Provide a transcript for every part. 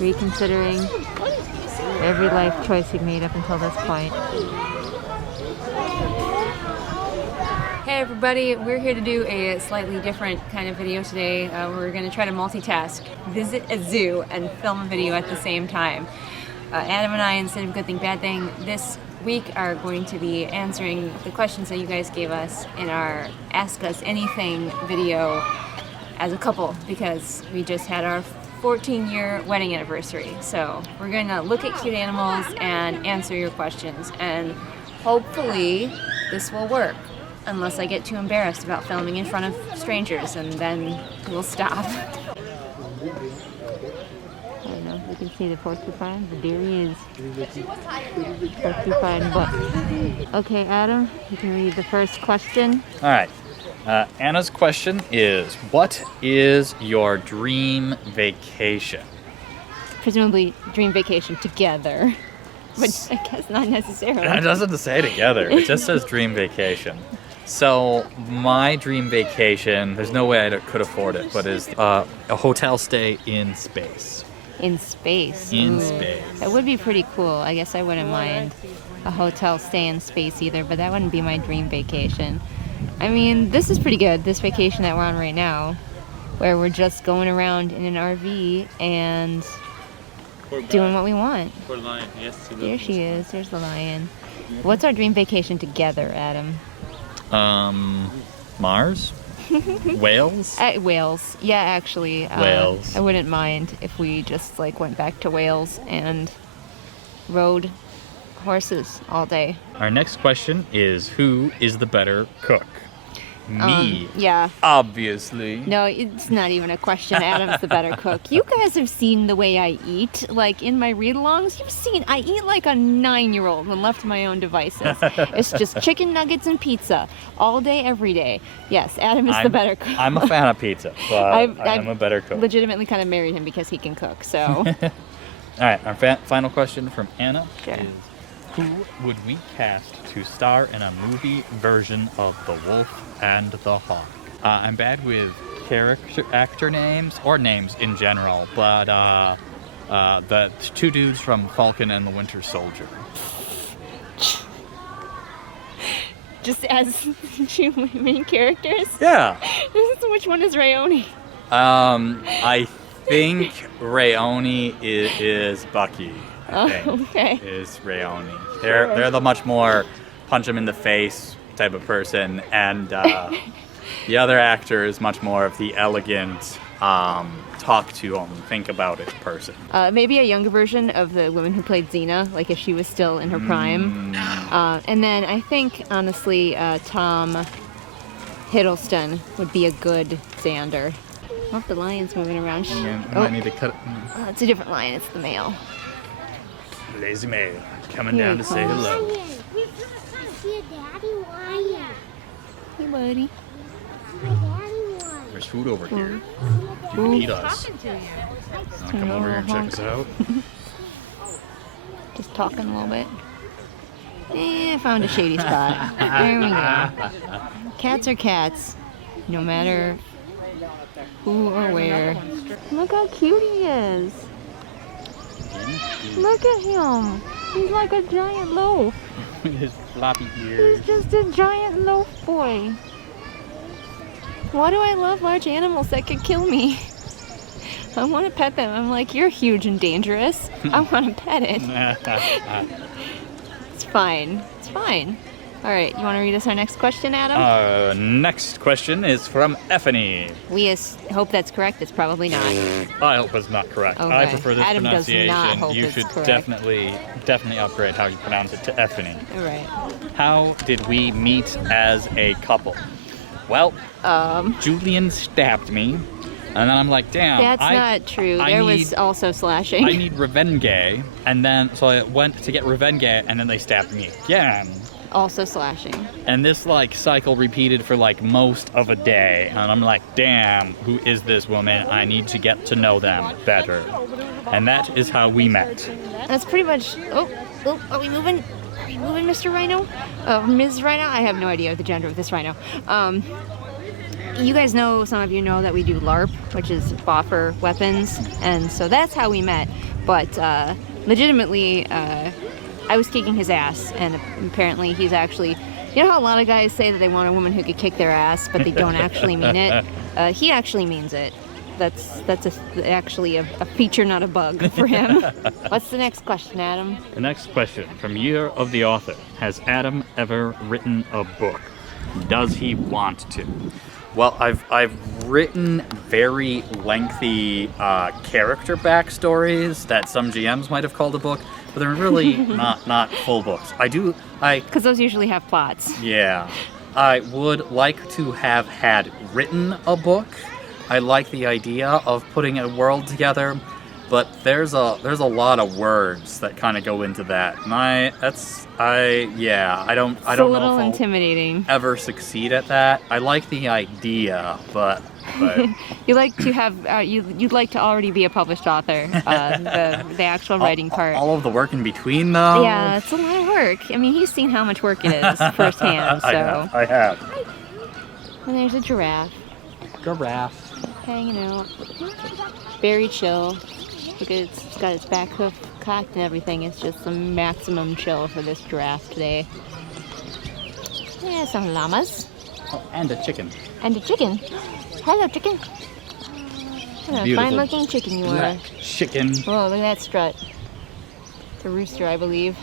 reconsidering every life choice we've made up until this point. Hey everybody, we're here to do a slightly different kind of video today. We're going to try to multitask, visit a zoo, and film a video at the same time. Adam and I, instead of Good Thing, Bad Thing, this week are going to be answering the questions that you guys gave us in our Ask Us Anything video as a couple, because we just had our 14-year wedding anniversary. So we're going to look at cute animals and answer your questions, and hopefully this will work. Unless I get too embarrassed about filming in front of strangers, and then we'll stop. I don't know if you can see the porcupine. There he is. Porcupine butt. Okay, Adam, you can read the first question. All right. Anna's question is, what is your dream vacation? Presumably dream vacation together. But I guess not necessarily. It doesn't say together. It just says dream vacation. So my dream vacation, there's no way I could afford it, but is a hotel stay in space. In space? In space. That would be pretty cool. I guess I wouldn't mind a hotel stay in space either, but that wouldn't be my dream vacation. I mean, this is pretty good, this vacation that we're on right now, where we're just going around in an RV and doing what we want. Poor lion, yes. There she is. There's the lion. What's our dream vacation together, Adam? Mars? Wales? Wales. Yeah, actually. Wales. I wouldn't mind if we just like went back to Wales and rode horses all day. Our next question is, who is the better cook? Me. Yeah. Obviously. No, it's not even a question. Adam's the better cook. You guys have seen the way I eat, like in my read-alongs. You've seen I eat like a 9-year-old when left to my own devices. It's just chicken nuggets and pizza all day, every day. Yes, Adam is the better cook. I'm a fan of pizza, but I'm a better cook. Legitimately kind of married him because he can cook, so. All right, our final question from Anna Sure. is, who would we cast to star in a movie version of The Wolf and the Hawk? I'm bad with actor names, or names in general, but the two dudes from Falcon and the Winter Soldier. Just as two main characters? Yeah. Which one is Rayoni? I think Rayoni is Bucky. Okay. Is Rayoni. They're the much more punch him in the face type of person, and the other actor is much more of the elegant talk to him, think about it person. Maybe a younger version of the woman who played Xena, like if she was still in her prime. And then I think, honestly, Tom Hiddleston would be a good Xander. Oh, the lion's moving around. Might need to cut. It's a different lion. It's the male. Lazy male coming Here down he to say comes. hello. We're just trying to see a daddy lion. Hey, buddy. My daddy lion. There's food over here. You Ooh. can eat us. Just Come over here and check us out. Just talking a little bit. I found a shady spot. There we go. Cats are cats, no matter who or where. Look how cute he is. Look at him. He's like a giant loaf. With his floppy ears. He's just a giant loaf boy. Why do I love large animals that could kill me? I want to pet them. I'm like, you're huge and dangerous. I want to pet it. It's fine. It's fine. All right, you want to read us our next question, Adam? Next question is from Effany. We hope that's correct. It's probably not. I hope it's not correct. Okay. I prefer this Adam does pronunciation. not hope You it's should correct. definitely upgrade how you pronounce it to Effany. All right. How did we meet as a couple? Well, Julian stabbed me, and then I'm like, damn. That's not true. There was also slashing. I need revenge, and then so I went to get revenge, and then they stabbed me again. Also slashing. And this like cycle repeated for like most of a day, and I'm like, damn, who is this woman? I need to get to know them better. And that is how we met. That's pretty much. Oh, are we moving? Are we moving, Mr. Rhino? Ms. Rhino? I have no idea the gender of this rhino. You guys know, some of you know that we do LARP, which is Boffer weapons, and so that's how we met. But legitimately, I was kicking his ass, and apparently he's actually... You know how a lot of guys say that they want a woman who could kick their ass, but they don't actually mean it? He actually means it. That's actually a feature, not a bug for him. What's the next question, Adam? The next question from Year of the Author. Has Adam ever written a book? Does he want to? Well, I've written very lengthy character backstories that some GMs might have called a book, but they're really not full books. Because those usually have plots. Yeah. I would like to have had written a book. I like the idea of putting a world together, but there's a lot of words that kind of go into that. And I don't It's a know little if I'll intimidating. ever succeed at that. I like the idea, but You like to have you'd like to already be a published author. The actual writing part. all of the work in between though. Yeah, it's a lot of work. I mean, he's seen how much work it is firsthand. So. I have. And there's a giraffe Giraffe. hanging out, very chill. Look at it, it's got its back hoof cocked and everything. It's just the maximum chill for this giraffe today. Yeah, some llamas Oh, and a chicken. and a chicken. Hello, chicken. What a Beautiful fine-looking chicken you are. Black chicken. Whoa, look at that strut. It's a rooster, I believe.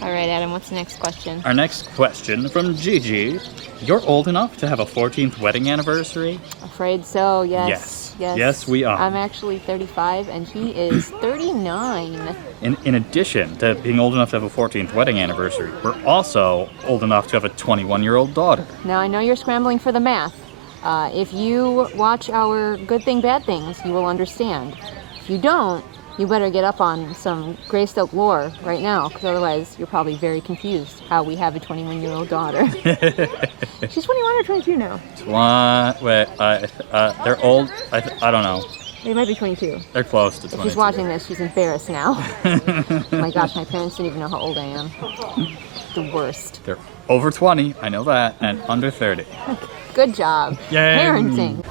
All right, Adam, what's the next question? Our next question from Gigi. You're old enough to have a 14th wedding anniversary? Afraid so, yes. Yes. Yes, we are. I'm actually 35 and he is 39. In addition to being old enough to have a 14th wedding anniversary, we're also old enough to have a 21-year-old daughter. Now, I know you're scrambling for the math. If you watch our Good Thing, Bad Things, you will understand. If you don't, you better get up on some Greystoke lore right now, because otherwise you're probably very confused how we have a 21-year-old daughter. She's 21 or 22 now. They're old. I don't know. They might be 22. They're close to If 22. she's watching this, she's embarrassed now. Oh my gosh, my parents didn't even know how old I am. The worst. They're over 20, I know that, and under 30. Good job. Yay. Parenting.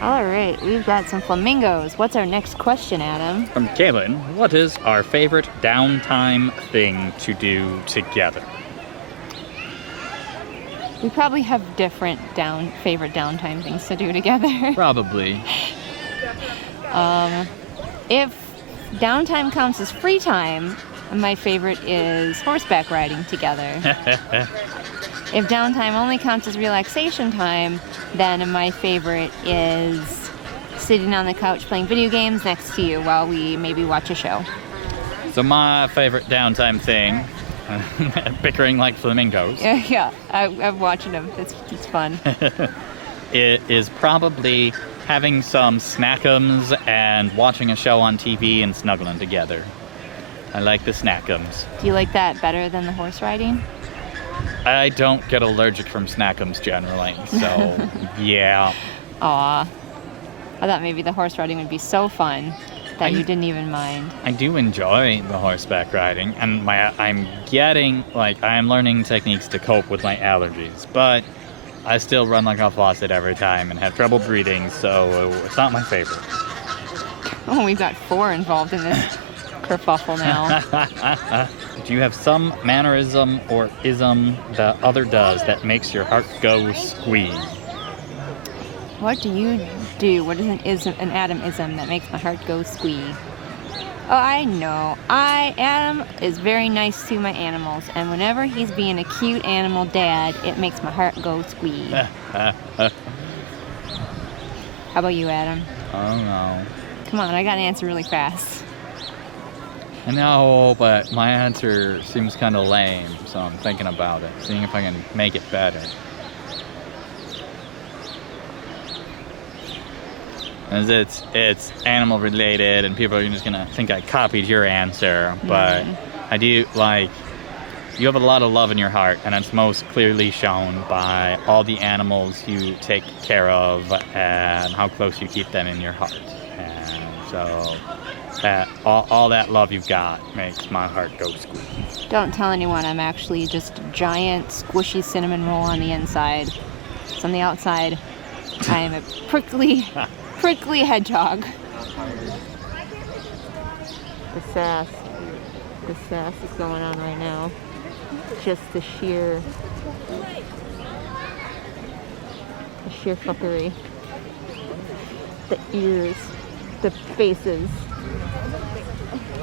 All right, we've got some flamingos. What's our next question, Adam? From Kaylin, what is our favorite downtime thing to do together? We probably have different favorite downtime things to do together. Probably. If downtime counts as free time, my favorite is horseback riding together. If downtime only counts as relaxation time, then my favorite is sitting on the couch playing video games next to you while we maybe watch a show. So my favorite downtime thing, bickering like flamingos, Yeah, I'm watching them. It's fun. it is probably having some snackums and watching a show on TV and snuggling together. I like the snackums. Do you like that better than the horse riding? I don't get allergic from snackums generally, so yeah. Aw. I thought maybe the horse riding would be so fun that you didn't even mind. I do enjoy the horseback riding, and I'm learning techniques to cope with my allergies, but I still run like a faucet every time and have trouble breathing, so it's not my favorite. Oh, we've got 4 involved in this kerfuffle now. Do you have some mannerism or ism the other does that makes your heart go squeeze? What do you do? What is an Adam-ism that makes my heart go squee? Oh, I know. Adam is very nice to my animals, and whenever he's being a cute animal dad, it makes my heart go squee. How about you, Adam? I don't know. Come on, I got an answer really fast. I know, but my answer seems kind of lame, so I'm thinking about it, seeing if I can make it better. As it's animal related, and people are just gonna think I copied your answer, but I do like, you have a lot of love in your heart, and it's most clearly shown by all the animals you take care of and how close you keep them in your heart. And so that all that love you've got makes my heart go squeaky. Don't tell anyone I'm actually just a giant, squishy cinnamon roll on the inside. So on the outside, I am a prickly hedgehog. The sass is going on right now. Just the sheer fuckery. The ears, the faces,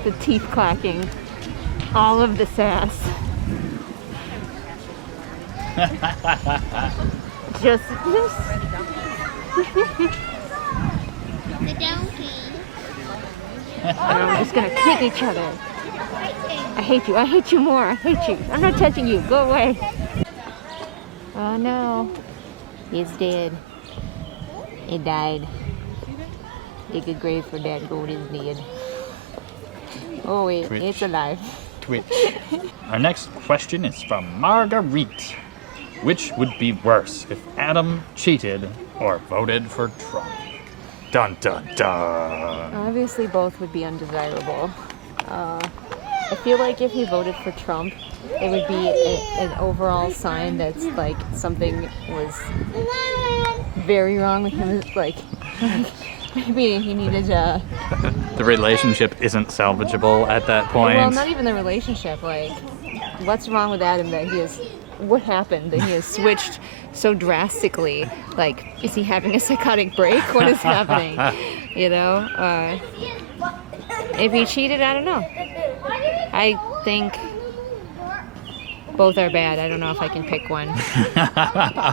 the teeth clacking, all of the sass. just The donkey. we're just gonna kick each other. I hate you more, I hate you. I'm not touching you, go away. Oh no, he's dead. He died. Dig a grave for that goat is dead. Oh wait, Twitch. it's alive. Twitch. Our next question is from Marguerite. Which would be worse if Adam cheated or voted for Trump? Dun dun dun. Obviously both would be undesirable. I feel like if he voted for Trump, it would be an overall sign that's like something was very wrong with him. Like maybe he needed The relationship isn't salvageable at that point. well, not even the relationship. Like, what's wrong with Adam that he is? What happened that he has switched so drastically? Like, is he having a psychotic break? What is happening? You know? If he cheated, I don't know. I think both are bad. I don't know if I can pick one.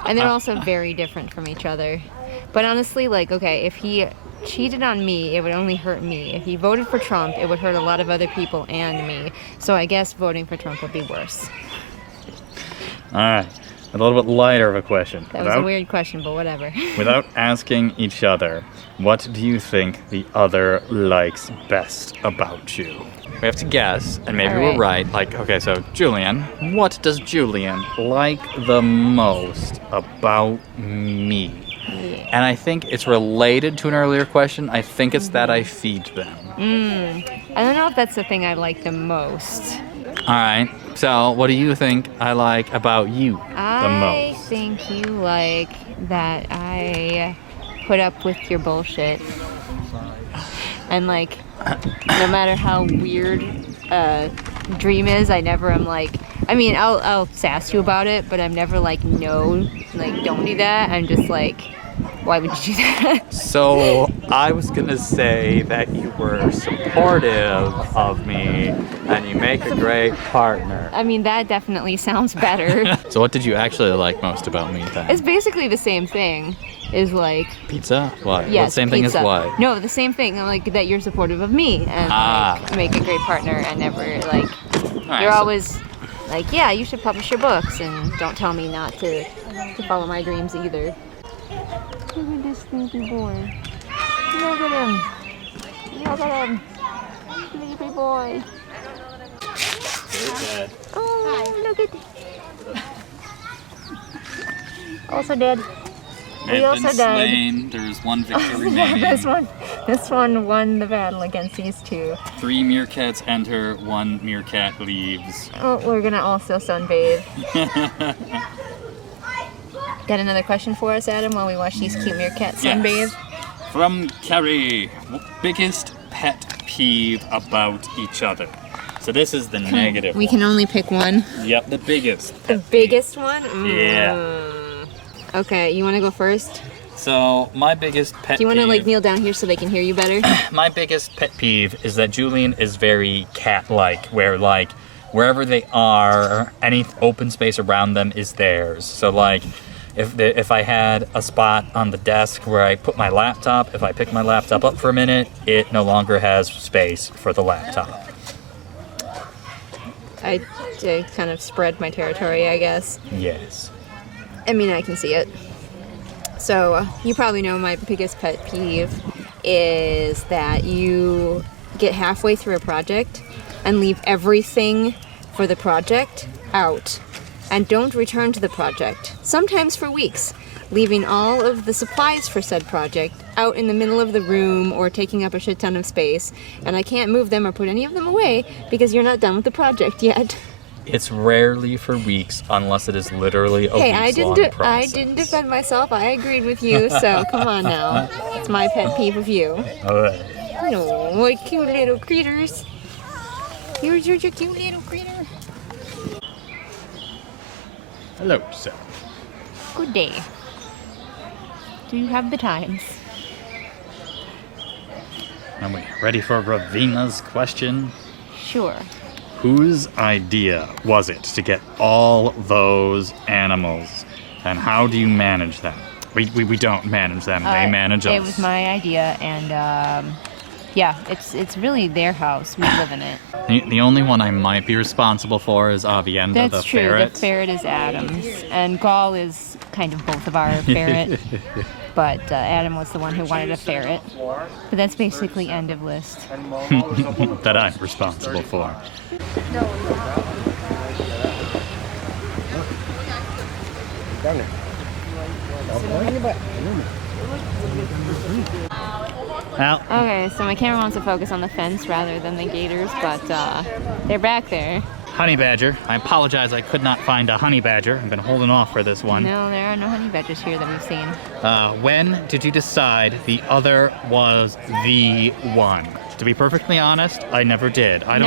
And they're also very different from each other. But honestly, like, okay, if he cheated on me, it would only hurt me. If he voted for Trump, it would hurt a lot of other people and me. So I guess voting for Trump would be worse. All right, a little bit lighter of a question. That was a weird question, but whatever. Without asking each other, what do you think the other likes best about you? We have to guess, and maybe All we're right. Like, okay, so Julian, what does Julian like the most about me? Yeah. And I think it's related to an earlier question. I think it's that I feed them. I don't know if that's the thing I like the most. All right, so what do you think I like about you the I most? think you like that I put up with your bullshit. And like, no matter how weird dream is, I never am like, I mean, I'll sass you about it, but I'm never like, no, like, don't do that. I'm just like, why would you do that? So I was gonna say that you were supportive of me and you make a great partner. I mean, that definitely sounds better. So what did you actually like most about me then? It's basically the same thing. Is like, Pizza? What? yes, What, same thing as pizza. what? No, the same thing. Like that you're supportive of me and like, make a great partner and never like Alright, you're so- always like, yeah, you should publish your books and don't tell me not to follow my dreams either. Look at this sleepy boy. Look at him. Look at him. Sleepy boy. Oh, look at. Also dead. We also died. slain. There is one victor remaining. This one won the battle against these two. 3 meerkats enter, 1 meerkat leaves. Oh, we're gonna also sunbathe. Got another question for us, Adam, while we watch these cute meerkats sunbathe? From Carrie, biggest pet peeve about each other. So this is the negative. We can only pick one. Yep, the biggest. The biggest one? Yeah. Okay, you want to go first? So my biggest pet Do you want to like peeve- kneel down here so they can hear you better? My biggest pet peeve is that Julian is very cat-like, where like wherever they are, any open space around them is theirs. So like if I had a spot on the desk where I put my laptop, if I pick my laptop up for a minute, it no longer has space for the laptop. I kind of spread my territory, I guess. Yes. I mean, I can see it. So, you probably know my biggest pet peeve is that you get halfway through a project and leave everything for the project out and don't return to the project, sometimes for weeks, leaving all of the supplies for said project out in the middle of the room or taking up a shit ton of space, and I can't move them or put any of them away because you're not done with the project yet. It's rarely for weeks unless it is literally a Hey, weeks-long I process. didn't defend myself. I agreed with you, so come on now. It's my pet peeve of you. Alright. No, what cute little critters. You're such a cute little critter. Hello, sir. Good day. Do you have the times? Are we ready for Ravina's question? Sure. Whose idea was it to get all those animals? And how do you manage them? We don't manage them, they manage us. It was my idea, and yeah, it's really their house. We live in it. The only one I might be responsible for is Avienda, That's the true. ferret. The ferret is Adam's, and Gall is kind of both of our ferret. But Adam was the one who wanted a ferret. But that's basically end of list. That I'm responsible for. Well, Okay, so my camera wants to focus on the fence rather than the gators, but they're back there. honey badger. I apologize I could not find a honey badger. I've been holding off for this one. No, there are no honey badgers here that we've seen. When did you decide the other was the one? To be perfectly honest, I never did. I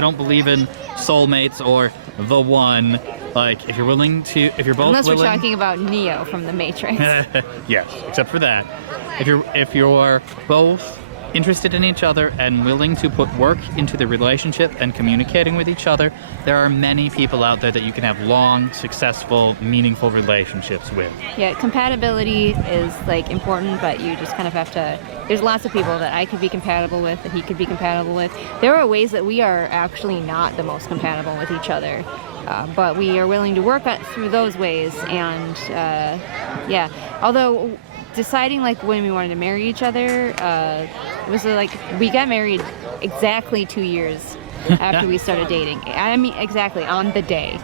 don't believe in soulmates or the one. Like, if you're willing to, if you're both Unless willing. we're talking about Neo from The Matrix. Yes, except for that. If you're both interested in each other and willing to put work into the relationship and communicating with each other, there are many people out there that you can have long, successful, meaningful relationships with. Yeah, compatibility is like important, but you just kind of have to. There's lots of people that I could be compatible with, that he could be compatible with. There are ways that we are actually not the most compatible with each other, but we are willing to work through those ways. And yeah, although deciding like when we wanted to marry each other was like we got married exactly 2 years after we started dating. I mean, exactly on the day.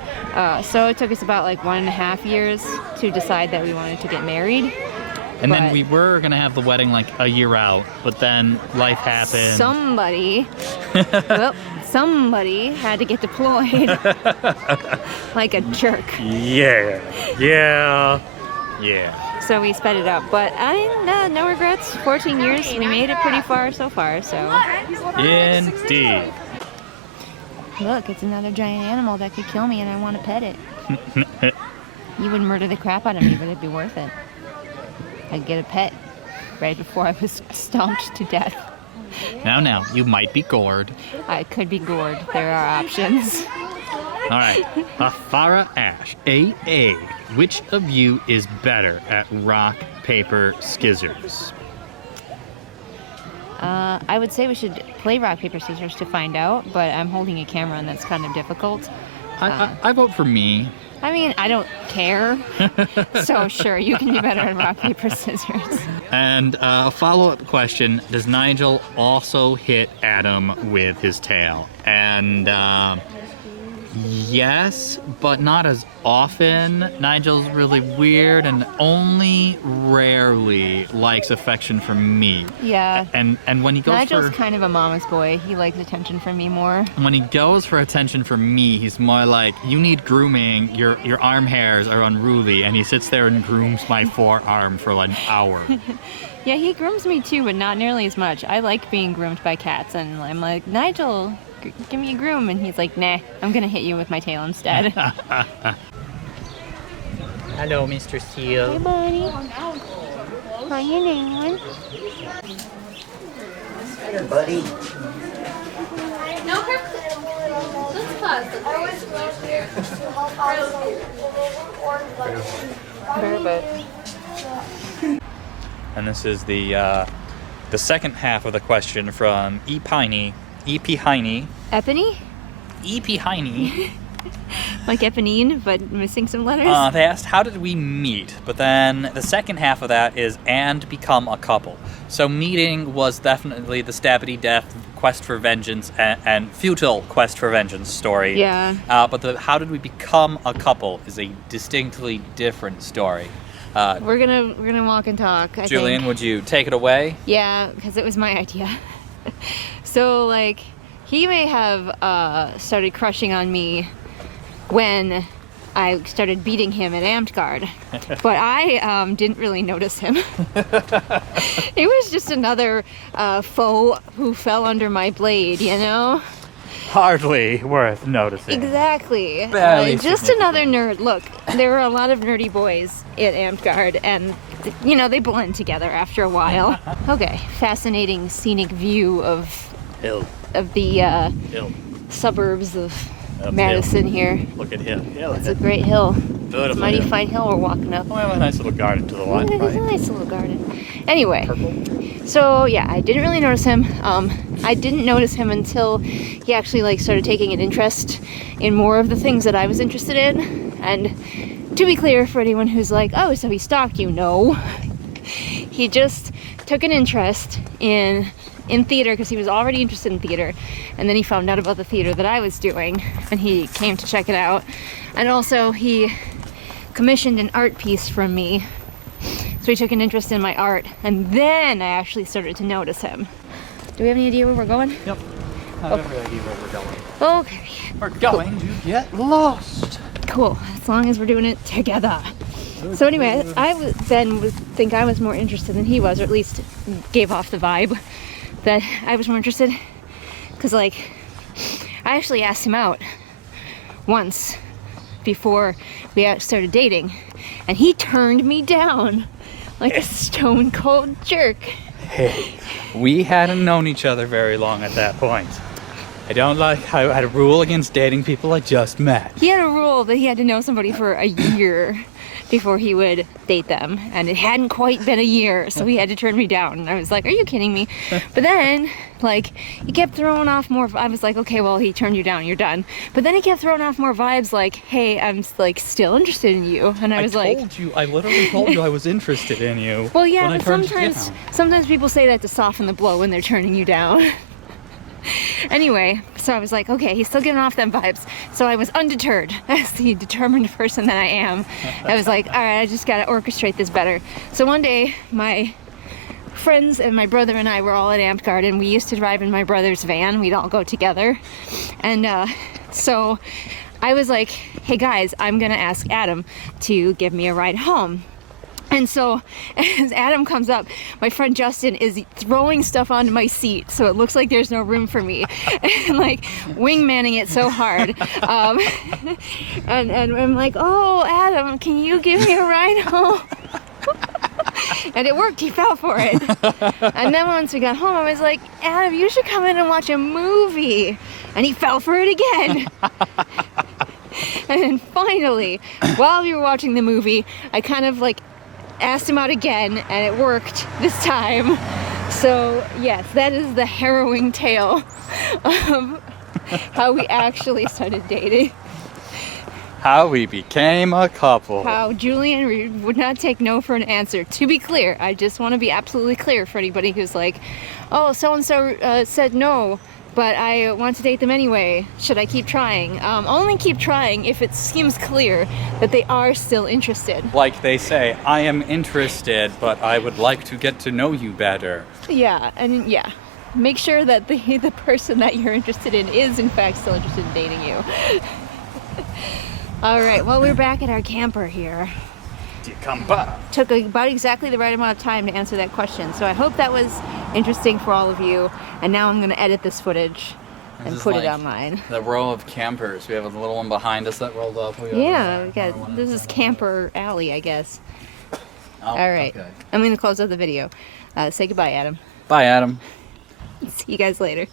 So it took us about like 1.5 years to decide that we wanted to get married. And then we were gonna have the wedding like a year out, but then life happened. Somebody had to get deployed like a jerk. Yeah. So we sped it up, but no regrets. 14 years, we made it pretty far so far. So Indeed. look, it's another giant animal that could kill me, and I want to pet it. You would murder the crap out of me, but it'd be worth it. I'd get a pet right before I was stomped to death. Now, you might be gored. I could be gored. There are options. All right, Afara Ash, AA. Which of you is better at rock, paper, scissors? I would say we should play rock, paper, scissors to find out, but I'm holding a camera and that's kind of difficult. I vote for me. I mean, I don't care. So sure, you can be better at rock, paper, scissors. And a follow-up question, does Nigel also hit Adam with his tail? And yes, but not as often. Nigel's really weird and only rarely likes affection from me. Yeah. And when he goes Nigel's kind of a mama's boy. He likes attention from me more. when he goes for attention from me, he's more like, you need grooming, your arm hairs are unruly, and he sits there and grooms my forearm for like an hour. Yeah, he grooms me too, but not nearly as much. I like being groomed by cats, and I'm like, Nigel, give me a groom, and he's like, nah, I'm gonna hit you with my tail instead. Hello, Mr. Seal. Hey, buddy. How you doing? Here, buddy. No, let's pause. And this is the second half of the question from E.P. Heine. Epony? E.P. Heine. Like Eponine, but missing some letters? They asked, how did we meet? But then the second half of that is, and become a couple. So meeting was definitely the Stabbity Death quest for vengeance and futile quest for vengeance story. Yeah. But the how did we become a couple is a distinctly different story. We're gonna walk and talk, I Julian, think. would you take it away? Yeah, because it was my idea. So, like, he may have started crushing on me when I started beating him at Amtgard. But I didn't really notice him. It was just another foe who fell under my blade, you know? Hardly worth noticing. Exactly. Barely Just another nerd. Look, there were a lot of nerdy boys at Amtgard, and you know, they blend together after a while. Okay, fascinating scenic view of the suburbs of Madison here. Look at him. It's a great hill. It's a Beautiful mighty hill. fine hill we're walking up. We have a nice little garden to the left, It is a right? nice little garden. Anyway, so yeah, I didn't really notice him. I didn't notice him until he actually like started taking an interest in more of the things that I was interested in. And to be clear, for anyone who's like, oh, so he stalked you, no. He just took an interest in theater because he was already interested in theater, and then he found out about the theater that I was doing and he came to check it out. And also he commissioned an art piece from me, so he took an interest in my art, and then I actually started to notice him. Do we have any idea where we're going? Yep. I have no idea where we're going. Okay, We're going to get lost. cool, as long as we're doing it together. So anyway, I would think I was more interested than he was, or at least gave off the vibe that I was more interested, because like I actually asked him out once before we started dating, and he turned me down like a stone cold jerk. Hey, we hadn't known each other very long at that point. I had a rule against dating people I just met. He had a rule that he had to know somebody for a year before he would date them, and it hadn't quite been a year, so he had to turn me down. And I was like, are you kidding me? But then like he kept throwing off more. I was like, okay, well, he turned you down, you're done. But then he kept throwing off more vibes like, hey, I'm like still interested in you. And I was like, I literally told you I was interested in you. well, yeah, when I but turned you down. sometimes people say that to soften the blow when they're turning you down. Anyway, so I was like, okay, he's still giving off them vibes. So I was undeterred, as the determined person that I am. I was like, all right, I just gotta orchestrate this better. So one day, my friends and my brother and I were all at Amtgard, and we used to drive in my brother's van. We'd all go together. And so I was like, hey guys, I'm gonna ask Adam to give me a ride home. And so as Adam comes up, my friend Justin is throwing stuff onto my seat so it looks like there's no room for me, and like wingmanning it so hard. And I'm like, oh, Adam, can you give me a ride home? And it worked, he fell for it. And then once we got home, I was like, Adam, you should come in and watch a movie. And he fell for it again. And then finally, while we were watching the movie, I kind of like asked him out again, and it worked this time. So yes, that is the harrowing tale of how we actually started dating. How we became a couple. How Julian would not take no for an answer. To be clear, I just want to be absolutely clear for anybody who's like, oh, so-and-so said no, but I want to date them anyway. Should I keep trying? Only keep trying if it seems clear that they are still interested. Like they say, I am interested, but I would like to get to know you better. Yeah, and yeah. Make sure that the person that you're interested in is in fact still interested in dating you. All right, well, we're back at our camper here. You come back. Took about exactly the right amount of time to answer that question, so I hope that was interesting for all of you. And now I'm going to edit this footage and put it online. The row of campers. We have a little one behind us that rolled up. Yeah, this is Camper Alley, I guess. Oh, All right, okay. I'm going to close out the video. Say goodbye, Adam. Bye, Adam. See you guys later.